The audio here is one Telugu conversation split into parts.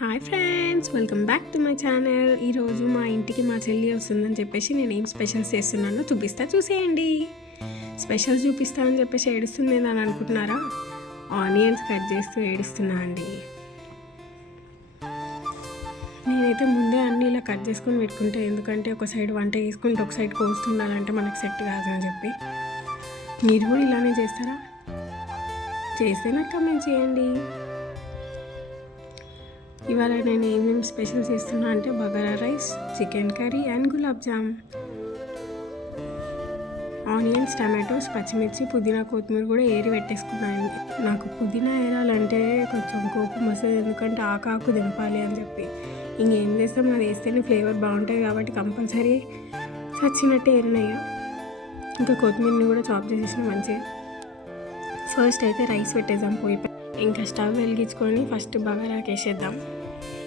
Hi friends, welcome back to my channel. ఈరోజు మా ఇంటికి మా చెల్లి వస్తుందని చెప్పేసి నేను ఏం స్పెషల్స్ చేస్తున్నానో చూసేయండి. స్పెషల్స్ చూపిస్తానని చెప్పేసి ఏడుస్తుంది అని అనుకుంటున్నారా? ఆనియన్స్ కట్ చేస్తూ ఏడుస్తున్నా అండి. నేనైతే ముందే అన్నీ ఇలా కట్ చేసుకొని పెట్టుకుంటే, ఎందుకంటే ఒక సైడ్ వంట చేసుకుంటే ఒక సైడ్ కోస్తుండాలంటే మనకు సెట్ కాదని చెప్పి. మీరు కూడా ఇలానే చేస్తారా? చేస్తే నాకు కమెంట్ చేయండి. ఇవాళ నేను ఏమేమి స్పెషల్ చేస్తున్నా అంటే bagara rice, chicken curry and gulab jam. Onions, tomatoes, పచ్చిమిర్చి, పుదీనా, కొత్తిమీర కూడా ఏరి పెట్టేసుకున్నాను. నాకు పుదీనా ఏరాలంటే కొంచెం కోపం వస్తుంది, ఎందుకంటే ఆకాకు దింపాలి అని చెప్పి. ఇంకేం చేస్తాం, అది వేస్తేనే ఫ్లేవర్ బాగుంటుంది కాబట్టి కంపల్సరీ చచ్చినట్టే ఏరినాయి. ఇంకా కొత్తిమీరని కూడా చాప్ చేసేసిన మంచిగా. ఫస్ట్ అయితే రైస్ పెట్టేద్దాం పోయి. ఇంకా స్టవ్ వెలిగించుకొని ఫస్ట్ బగారాకి వేసేద్దాం.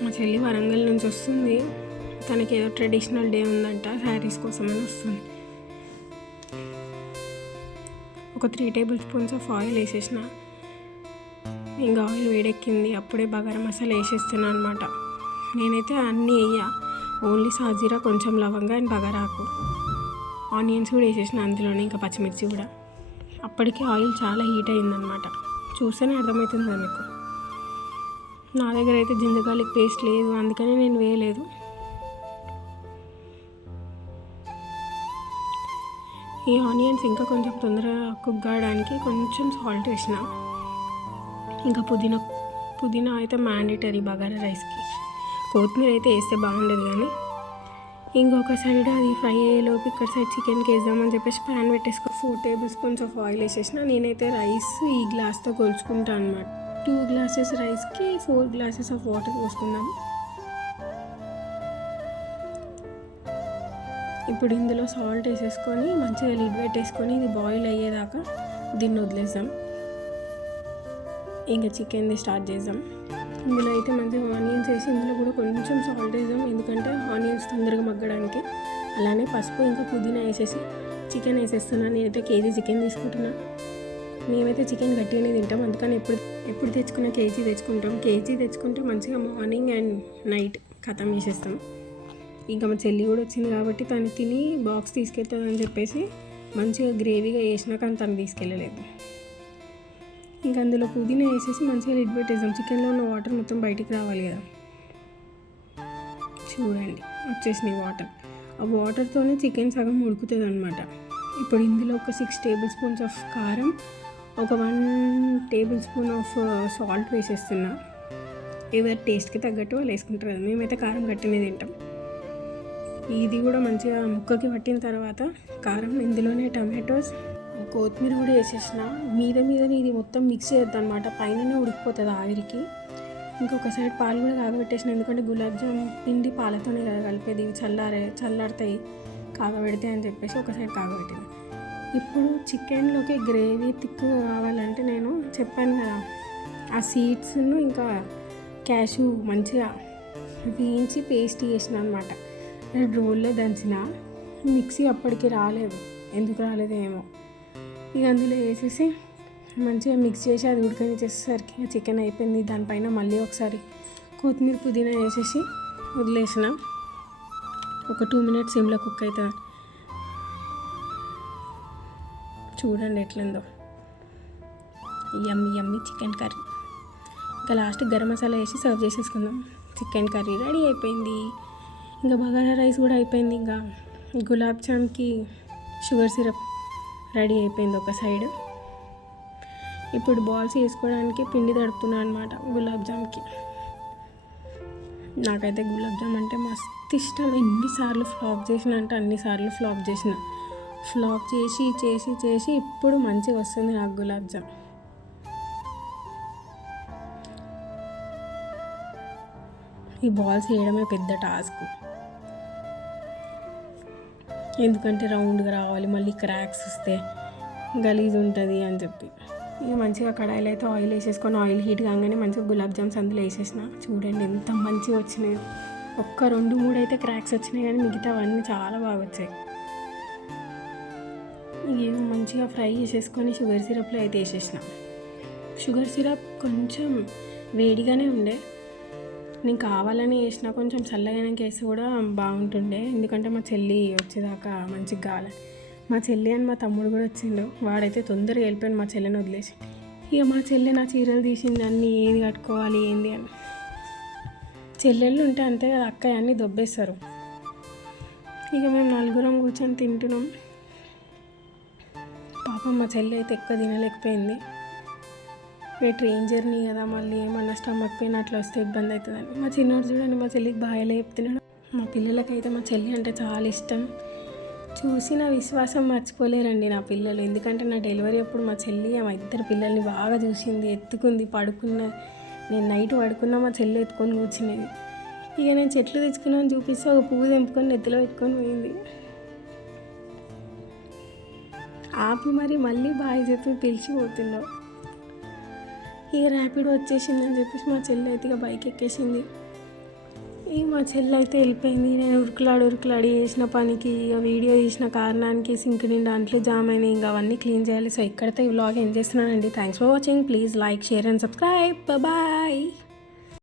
మా చెల్లి వరంగల్ నుంచి వస్తుంది. తనకి ఏదో ట్రెడిషనల్ డే ఉందంట, శారీస్ కోసమని వస్తుంది. ఒక 3 టేబుల్ స్పూన్స్ ఆఫ్ ఆయిల్ వేసేసిన. ఇంకా ఆయిల్ వేడెక్కింది, అప్పుడే బగారా మసాలా వేసేస్తున్నాను అనమాట. నేనైతే అన్నీ ఓన్లీ సాజీరా, కొంచెం లవంగా అండ్ బగారాకు. ఆనియన్స్ కూడా వేసేసిన అందులోనే, ఇంకా పచ్చిమిర్చి కూడా. అప్పటికే ఆయిల్ చాలా హీట్ అయిందనమాట. చూస్తేనే అర్థమవుతుందా మీకు? నా దగ్గర అయితే జింజర్ గార్లిక్ పేస్ట్ లేదు, అందుకనే నేను వేయలేదు. ఈ ఆనియన్స్ ఇంకా కొంచెం తొందరగా కుక్ కావడానికి కొంచెం సాల్ట్ వేసిన. ఇంకా పుదీనా అయితే మ్యాండేటరీ బగారా రైస్కి. కొత్తిమీర అయితే వేస్తే బాగుండేది, కానీ ఇంకొక సైడ్ అది ఫ్రై అయ్యేలోపు ఇక్కడ సైడ్ చికెన్కి వేద్దామని చెప్పేసి ప్యాన్ పెట్టేసుకో. 4 టేబుల్ స్పూన్స్ ఆఫ్ ఆయిల్ వేసేసిన. నేనైతే రైస్ ఈ గ్లాస్తో కొలుచుకుంటాను అనమాట. 2 గ్లాసెస్ రైస్కి 4 గ్లాసెస్ ఆఫ్ వాటర్ పోసుకుందాం. ఇప్పుడు ఇందులో సాల్ట్ వేసేసుకొని మంచిగా లిడ్ పెట్టేసుకొని ఇది బాయిల్ అయ్యేదాకా దీన్ని వదిలేద్దాం. ఇంకా చికెన్ది స్టార్ట్ చేద్దాం. ఇందులో అయితే మంచిగా ఆనియన్స్ వేసి ఇందులో కూడా కొంచెం సాల్ట్ వేద్దాం, ఎందుకంటే ఆనియన్స్ తొందరగా మగ్గడానికి. అలానే పసుపు ఇంకా పుదీనా వేసేసి చికెన్ వేసేస్తున్నాను. నేనైతే కేజీ చికెన్ తీసుకుంటున్నా. మేమైతే చికెన్ గట్టిగానే తింటాం, అందుకని ఎప్పుడు తెచ్చుకున్న కేజీ తెచ్చుకుంటాం. కేజీ తెచ్చుకుంటే మంచిగా మార్నింగ్ అండ్ నైట్ ఖతం చేసేస్తాం. ఇంకా మా చెల్లి కూడా వచ్చింది కాబట్టి తను తిని బాక్స్ తీసుకెళ్తుందని చెప్పేసి మంచిగా గ్రేవీగా వేసినాక తను తీసుకెళ్ళలేదు. ఇంకా అందులో పుదీనా వేసేసి మంచిగా లిడ్ పెట్టేసాం. చికెన్లో ఉన్న వాటర్ మొత్తం బయటికి రావాలి కదా. చూడండి వచ్చేసినాయి వాటర్. ఆ వాటర్తోనే చికెన్ సగం ఉడుకుతుంది అనమాట. ఇప్పుడు ఇందులో ఒక 6 టేబుల్ స్పూన్స్ ఆఫ్ కారం, ఒక 1 టేబుల్ స్పూన్ ఆఫ్ సాల్ట్ వేసేస్తున్నా. ఎవరి టేస్ట్కి తగ్గట్టు వాళ్ళు వేసుకుంటారు కదా. మేమైతే కారం గట్టినే తింటాం. ఇది కూడా మంచిగా ముక్కకి పట్టిన తర్వాత కారం, ఇందులోనే టమాటోస్, కొత్తిమీర కూడా వేసేసిన. మీద ఇది మొత్తం మిక్స్ చేయొద్దు అనమాట, పైననే ఉడికిపోతుంది ఆవిరికి. ఇంకొక సైడ్ పాలు కూడా కాగబెట్టేసిన, ఎందుకంటే గులాబ్ జామ్ పిండి పాలతోనే కదా కలిపేది. ఇవి చల్లారుతాయి కాగబెడితే అని చెప్పేసి ఒక సైడ్ కాగబెట్టింది. ఇప్పుడు చికెన్లోకి గ్రేవీ థిక్గా కావాలంటే నేను చెప్పాను కదా, ఆ సీడ్స్ను ఇంకా క్యాషు మంచిగా వేయించి పేస్ట్ చేసిన అనమాట. రోల్లో దంచిన. మిక్సీ అప్పటికి రాలేదు, ఎందుకు రాలేదు ఏమో. ఇక అందులో వేసేసి మంచిగా మిక్స్ చేసి అది ఉడకనిచ్చేసరికి చికెన్ అయిపోయింది. దానిపైన మళ్ళీ ఒకసారి కొత్తిమీర, పుదీనా వేసేసి వదిలేసిన. ఒక 2 మినిట్స్ సిమ్లో కుక్ అవుతుంది. చూడండి ఎట్లుందో, యమ్మీ చికెన్ కర్రీ. ఇంకా లాస్ట్ గరం మసాలా వేసి సర్వ్ చేసేసుకుందాం. చికెన్ కర్రీ రెడీ అయిపోయింది. ఇంకా బగారా రైస్ కూడా అయిపోయింది. ఇంకా గులాబ్ జామ్కి షుగర్ సిరప్ రెడీ అయిపోయింది ఒక సైడ్. ఇప్పుడు బాల్స్ వేసుకోవడానికి పిండి తడుపుతున్నాను అనమాట గులాబ్ జామ్కి. నాకైతే గులాబ్ జామ్ అంటే మస్తు ఇష్టం. ఎన్నిసార్లు ఫ్లాప్ చేసిన అంటే అన్నిసార్లు ఫ్లాప్ చేసిన. ఫ్లాప్ చేసి ఇప్పుడు మంచిగా వస్తుంది నాకు గులాబ్ జామ్. ఈ బాల్స్ వేయడమే పెద్ద టాస్క్, ఎందుకంటే రౌండ్గా రావాలి, మళ్ళీ క్రాక్స్ వస్తే గలీజ్ ఉంటుంది అని చెప్పి. ఇక మంచిగా కడాయిలో అయితే ఆయిల్ వేసేసుకొని ఆయిల్ హీట్ కాగానే మంచిగా గులాబ్ జామ్స్ అందులో వేసేసిన. చూడండి ఎంత మంచిగా వచ్చినాయి. ఒక్క 2-3 అయితే క్రాక్స్ వచ్చినాయి, కానీ మిగతావన్నీ చాలా బాగా వచ్చాయి. ఇక మంచిగా ఫ్రై చేసేసుకొని షుగర్ సిరప్లో అయితే వేసేసిన. షుగర్ సిరప్ కొంచెం వేడిగానే ఉండే, నేను కావాలని వేసిన కొంచెం చల్లగానే వేసి కూడా బాగుంటుండే, ఎందుకంటే మా చెల్లి వచ్చేదాకా మంచిగా కావాలి. మా చెల్లి అని మా తమ్ముడు కూడా వచ్చిండు, వాడైతే తొందరగా వెళ్ళిపోయాడు మా చెల్లిని వదిలేసి. ఇక మా చెల్లి నా చీరలు తీసింది అన్నీ ఏది కట్టుకోవాలి ఏంది అని. చెల్లెళ్ళు ఉంటే అంతే కదా, అక్కయ్య అన్నీ దొబ్బేస్తారు. ఇక మేము నలుగురం కూర్చొని తింటున్నాం. పాపం మా చెల్లి అయితే ఎక్కువ తినలేకపోయింది. ట్రైన్ జర్నీ కదా, మళ్ళీ ఏమన్నా స్టమక్ పెయిన్ అట్లా వస్తే ఇబ్బంది అవుతుందని. మా చిన్నోడు చూడండి మా చెల్లికి బాగా చెప్తున్నాడు. మా పిల్లలకైతే మా చెల్లి అంటే చాలా ఇష్టం. చూసి నా విశ్వాసం మర్చిపోలేరండి నా పిల్లలు. ఎందుకంటే నా డెలివరీ అప్పుడు మా చెల్లి మా ఇద్దరు పిల్లల్ని బాగా చూసింది, ఎత్తుకుంది, నేను నైట్ పడుకున్నా మా చెల్లి ఎత్తుకొని కూర్చునేది. ఇక నేను చెట్లు తెచ్చుకున్నాను చూపిస్తే ఒక పువ్వు తెంపుకొని నెత్తిలో పెట్టుకొని పోయింది. ఆపి మరి మళ్ళీ బాగా చెప్పి పిలిచిపోతుందో. ఇక ర్యాపిడో వచ్చేసిందని చెప్పేసి మా చెల్లి అయితే ఇక బైక్ ఎక్కేసింది. ఇక మా చెల్లి అయితే వెళ్ళిపోయింది. నేను ఉరుకులాడి చేసిన పనికి, ఇక వీడియో తీసిన కారణానికి సింక్ నిండా అంట్లు జామ్ అయినాయి. ఇంకా అవన్నీ క్లీన్ చేయాలి. సో ఇక్కడితో ఈ వ్లాగ్ ఎండ్ చేస్తున్నానండి. Thanks for watching. Please like, share and subscribe. Bye.